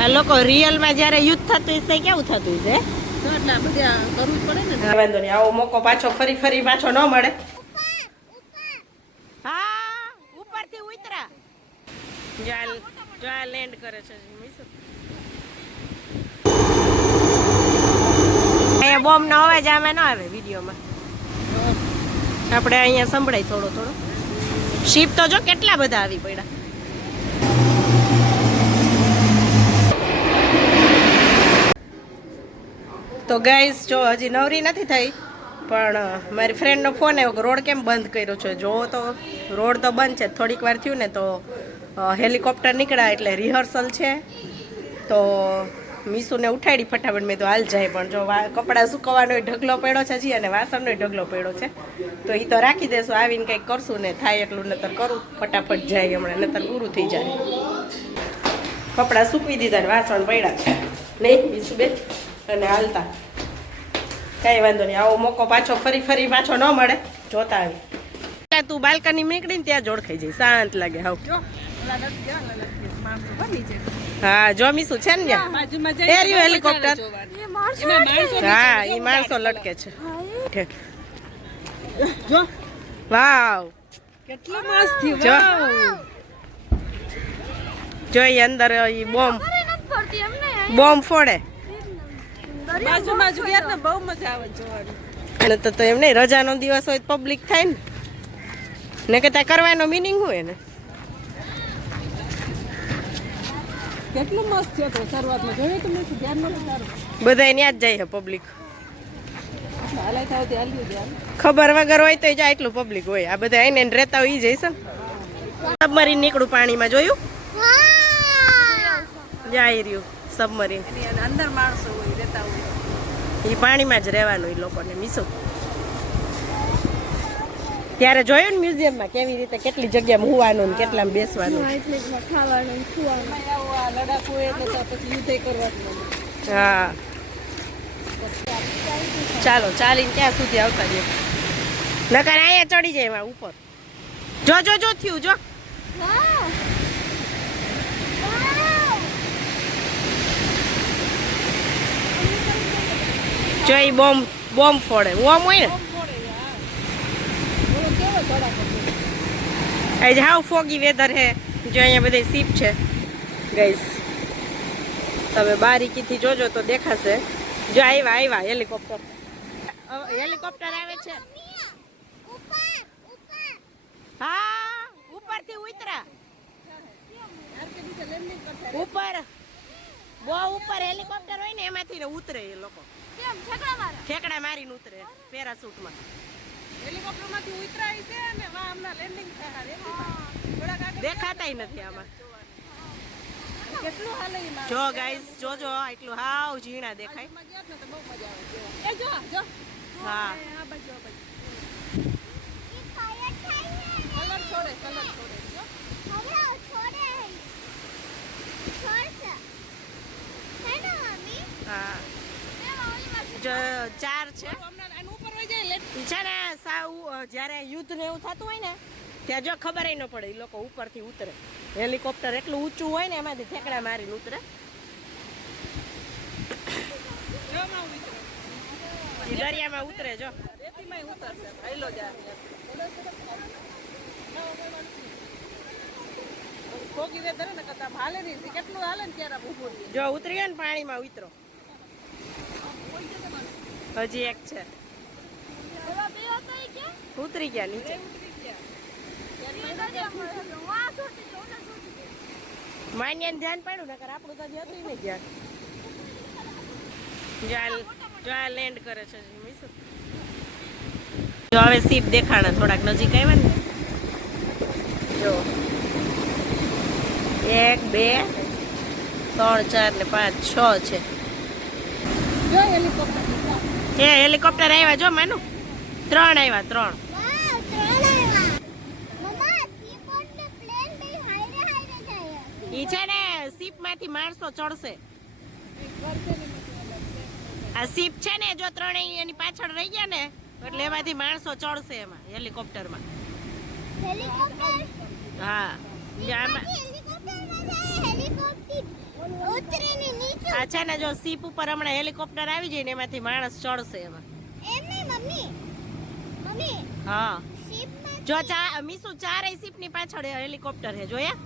આ લોકો રિયલમાં જ્યારે યુદ્ધ થતું હશે કેવું થતું હશે? તો એટલે આ બધે આ કરવું જ પડે ને. વાંધો નહીં. આવો મોકો પાછો ફરી ફરી પાછો ન મળે. હા ઉપરથી ઉતરા. જો આ- જો આ લેન્ડ કરે છે અહીંયા બોમ્બ નો અવાજ આવે ન આવે વિડીયોમાં. આપણે અહીંયા સંભળાય થોડો થોડો. શીપ તો જો કેટલા બધા આવી પડ્યા. તો ગાઈઝ જો હજી નવરી નથી થઈ, પણ મારી ફ્રેન્ડનો ફોન આવ્યો કે રોડ કેમ બંધ કર્યો છે? જો તો રોડ તો બંધ છે, થોડીક વાર થયું ને તો હેલિકોપ્ટર નીકળ્યા એટલે રિહર્સલ છે. તો મીસુને ઉઠાડી ફટાફટ, મેં તો હાલ જાય પણ, જો કપડાં સુકવવાનો ઢગલો પડ્યો છે હજી અને વાસણનો ઢગલો પડ્યો છે. તો એ તો રાખી દેશું, આવીને કંઈક કરશું ને થાય એટલું, નતર કરું, ફટાફટ જાય હમણાં, નતર પૂરું થઈ જાય. કપડાં સૂકવી દીધા ને વાસણ પડ્યા છે. નહીં મીસુ બે અને હાલતા. કાંઈ વાંધો નહીં. આવો મોકો પાછો ફરી ફરી પાછો ન મળે. જોતા આવી. તું બાલ્કની નીકળીને ત્યાં જોડ ખાઈ જાય શાંત લાગે. હાવ. જો. છે હા જોમીશું છે ને ત્યાં? હેલિકોપ્ટર. હા એ માણસો લટકે છે. વાવ. કેટલું મસ્ત થયું. જો. વાવ. જો ઈ અંદર એ બોમ્બ. બોમ્બ ફોડે. બાજુમાં જ ને બહુ મજા આવે જોવાની. અને તો તો એમ નહીં રજાનો દિવસ હોય પબ્લિક થાય ને. ને કે ત્યાં કરવાનો મિનિંગ હોય ને. કેટલું મસ્ત થયો તો શરૂઆતમાં. જોયું તમે ધ્યાન નથી તારું બધા ત્યાં જ જાય છે પબ્લિક ખબર વગર હોય તો જાય એટલું પબ્લિક હોય. આ બધા આઈને રહેતા હોય ઈ જઈશ સબમરીન નીકળું પાણીમાં જોયું? જાય રહ્યું સબમરીન અંદર માણસો હોય. એ પાણીમાં જ રહેવાનું એ લોકોને મીસો. ત્યારે જોયું ને મ્યુઝિયમમાં કેવી રીતે કેટલી જગ્યા મૂવાનું ને કેટલામાં બેસવાનું. હા ચાલો ચાલીને ક્યાં સુધી આવતા જઈએ. નકર અહીંયા ચડી જાય એમાં ઉપર. જો જો જો થયું જો. જો એ બોમ્બ બોમ્બ ફોડે. ઓમ હોય ને. આજે ફોગી વેધર હે જો અહીંયા બધી સીપ છે. ગઈસ તમે બારીકીથી જોજો તો દેખાશે. જો આવ્યા આવ્યા હેલિકોપ્ટર હેલિકોપ્ટર આવે છે. હા, ઉપરથી ઉતરા. ઉપર. બહુ ઉપર હેલિકોપ્ટર હોય ને, એમાંથી ઉતરે એ લોકો. ઠેકડા મારીને ઉતરે પેરાસૂટમાં હેલિકોપ્ટરમાંથી ઉતરાય છે અને વા હમણાં લેન્ડિંગ થાય દેખાતાય નથી આમાં. જો ગાઈસ જોજો એટલું હાવ ઝીણા દેખાય. જો જો. હા. આ બાજુ આ બાજુ. કલર છોડે કલર છોડે જો હા જો ચાર છે. છે ને સાવ જ્યારે યુદ્ધ ને એવું થતું હોય ને ત્યાં જો ખબર ન પડે એ લોકો ઉપરથી ઉતરે. હેલિકોપ્ટર એટલું ઊંચું હોય ને એમાંથી ઠેકડા મારીને ઉતરે. દરિયામાં ઉતરે જો. જા ફોગી દે ધરે ને કદાચ હાલે નહીં તે કેટલું હાલે ને ત્યારે આમ ઊભું રહીએ. જો ઉતરી ગયા ને પાણીમાં ઉતરો. હજી એક છે. ઉતરી ગયા નીચે. માન્ય ધ્યાન પાડ્યું, નકર આપણું તો હજી હતું નહીં ધ્યાન લેન્ડ કરે છે મીસુ. જો હવે સીપ દેખાણા થોડાક નજીક આવ્યા ને. જો. એક, બે, ત્રણ, ચાર ને પાંચ, છ છે. જો હેલિકોપ્ટર. એ હેલિકોપ્ટર આવ્યા જો માનું? ત્રણ આવ્યા ત્રણ. ઈ છે ને સીપમાંથી માણસો ચડશે. આ સીપ છે ને જો ત્રણેય એની પાછળ રહી ગયા ને એટલે એમાંથી માણસો ચડશે એમાં હેલિકોપ્ટરમાં. હા. આ છે ને જો સીપ ઉપર હમણાં હેલિકોપ્ટર આવી જાય ને એમાંથી માણસ ચડશે એમાં. હા. જો ચા મીસુ ચારેય સીપની પાછળ હેલિકોપ્ટર છે. જોયા?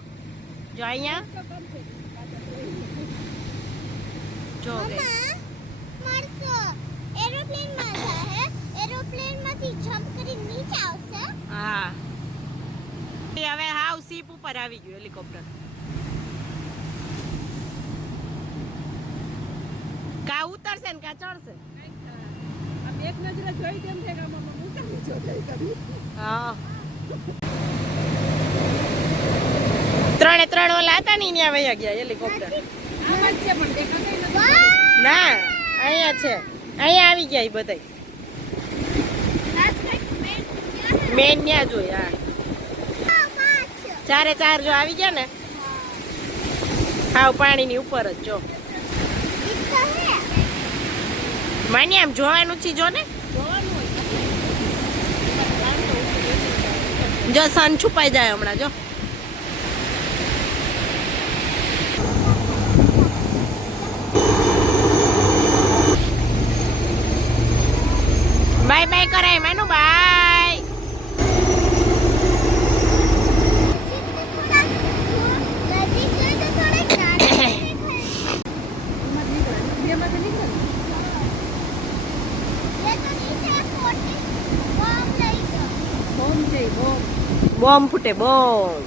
જો અહીંયા? જો એરોપ્લેનમાં જાય એરોપ્લેનમાંથી જમ્પ કરી નીચે આવશે. હા. હવે હાવ સીપ ઉપર આવી ગયું હેલિકોપ્ટર. કા ઉતરશે ને કા ચડશે? એક નજરે જોઈ તેમ છે કે ઊંચા નીચો હા. ત્રણે ત્રણ ઓલા હતા ને ત્યાં વયા ગયા હેલિકોપ્ટર ના અહીંયા છે. અહીંયા આવી ગયા એ બધા મેન ત્યાં જોઈ હા. ચારે ચાર જો આવી ગયા ને હાવ પાણીની ઉપર જ જો ઇસકા હે માની, આમ જોવાનું છે, જો ને. જો, સન છુપાઈ જાય હમણાં, જો. બાય બાય કરાય, માનું બાય નજીક જોઈ તો થોડીક નાની દેખાય એમાં નીકળે બેમાંથી નીકળે એ તો નીચે ફોટી બોમ્બ લઈ ગયો બોમ છે બોમ બોમ્બ ફૂટે, બોમ્બ.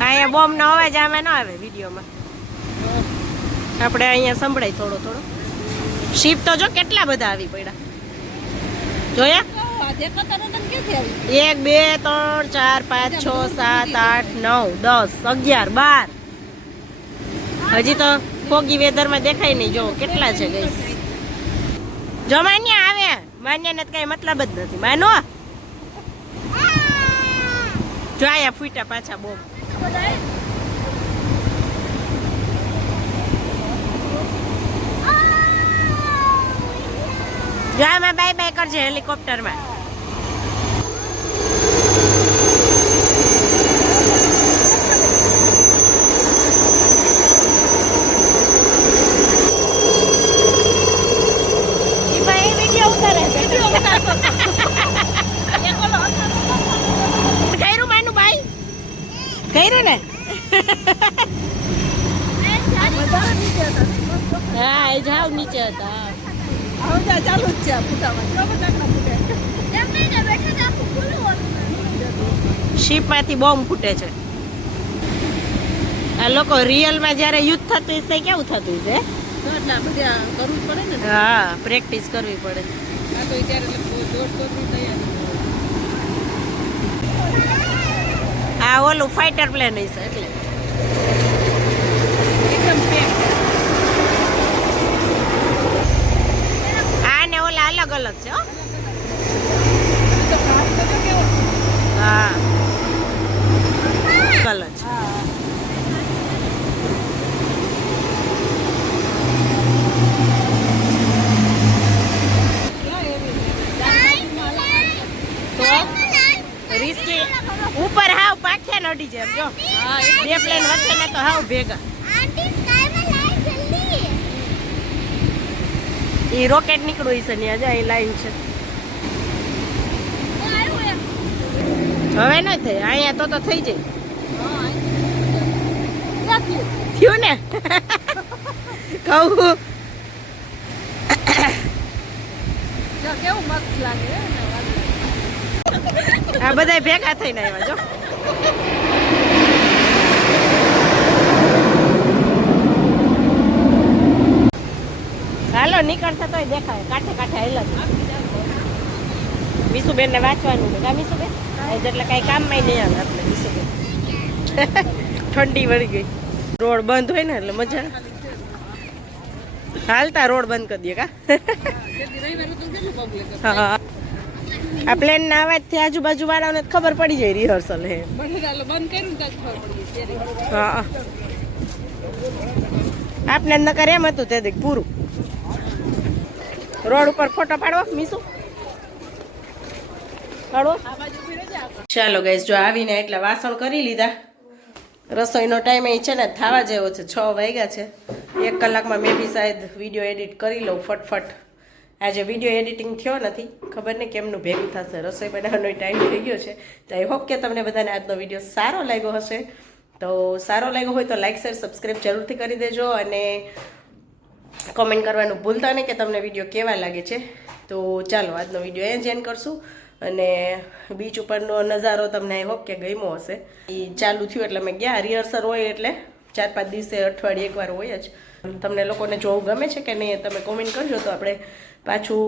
અહીંયા બોમ્બ નો અવાજ આવે ન આવે વિડીયોમાં. આપણે અહીંયા સંભળાય થોડો થોડો. શીપ તો જો કેટલા બધા આવી પડ્યા. જોયા? ને એક, બે, ત્રણ, ચાર, પાંચ, છ, સાત, આઠ, નવ, દસ, અગિયાર, બાર. હજી તો ફોગી વેધરમાં દેખાય નહીં. જો, કેટલા છે ગઈ જો, માન્યા આવે. માન્યને તો કઈ મતલબ જ નથી. માનો જો અહીંયા ફૂટ્યા પાછા બોમ્બ જો આમાં બાય બાય કરજે હેલિકોપ્ટરમાં. ઈ ભાઈ વીડિયો ઉતારે છે કર્યું માનું ભાઈ કર્યું ને? હા એ જાવ નીચે હતા ચાલુ જ છે શીપમાંથી બોમ્બ ફૂટે છે. આ લોકો રિયલમાં જ્યારે યુદ્ધ થતું હશે કેવું થતું હશે? તો એટલે આ બધી આ કરવું જ પડે ને. હા પ્રેક્ટિસ કરવી પડે. આ ઓલું ફાઇટર પ્લેન હશે એટલે એકદમ પેક આ ને ઓલા અલગ અલગ છે હો તો ભાગ તો જો કેવો છે. હા કલર છે ક્યાં એવી છે? તો રિસ્કી ઉપર હાવ અડી જાય જો. બે પ્લેન વચ્ચે ને તો હાવ ભેગા. એ રોકેટ નીકળ્યું છે ત્યાં જાય લાઈન છે. હવે ન થાય અહીંયા તો તો થઈ જાય. થયું ને? કહું જો કેવું મસ્ત લાગે. આ બધા ભેગા થઈને આવ્યા જો. હાલો નીકળતા તોય દેખાય. કાંઠે કાંઠે હેલા વિશુબેન ને વાંચવાનું કા મીસુબેન એટલે કઈ કામમાં નહીં આવે આપણે મીસુબેન ઠંડી વળી ગઈ. રોડ બંધ હોય ને એટલે મજા. હાલતા રોડ બંધ કરી દે કા. હા. આ પ્લેન ના અવાજથી આજુબાજુ વાળાને ખબર પડી જાય રિહર્સલ હે. હા. આપને નકર એમ હતું તે દેખ પૂરું રોડ ઉપર ફોટો પાડવો મીસુ. પાડવો. ચાલો ગઈશ જો આવીને એટલે વાસણ કરી લીધા. રસોઈનો ટાઈમ એ છે ને થવા જેવો છે છ વાગ્યા છે. એક કલાકમાં મેં બી શાયદ વીડિયો એડિટ કરી લઉં ફટફટ. આજે વીડિયો એડિટિંગ થયો નથી. ખબર નહીં કેમનું ભેગું થશે. રસોઈ બનાવવાનો ટાઈમ થઈ ગયો છે. તો આઈ હોપ કે તમને બધાને આજનો વીડિયો સારો લાગ્યો હશે. તો સારો લાગ્યો હોય તો લાઈક શેર સબસ્ક્રાઈબ જરૂરથી કરી દેજો અને કોમેન્ટ કરવાનું ભૂલતા નહીં કે તમને વીડિયો કેવા લાગે છે. તો ચાલો, આજનો વીડિયો એ જ એન્ડ કરશું. અને બીચ ઉપરનો નજારો તમને આઈ હોપ કે ગમ્યો હશે. એ ચાલુ થયું એટલે અમે ગયા. રિહર્સલ હોય એટલે ચાર પાંચ દિવસે અઠવાડિયે એકવાર હોય જ. તમને લોકોને જોવું ગમે છે કે નહીં તમે કોમેન્ટ કરજો. તો આપણે પાછું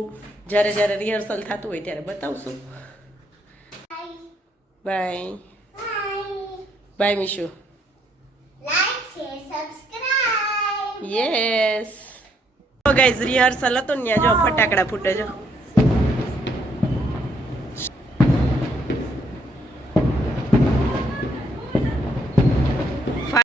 જ્યારે જ્યારે રિહર્સલ થતું હોય ત્યારે બતાવશું. Bye bye Mishu. Yes guys rehearsal હતું ને ત્યાં જો ફટાકડા ફૂટે જો.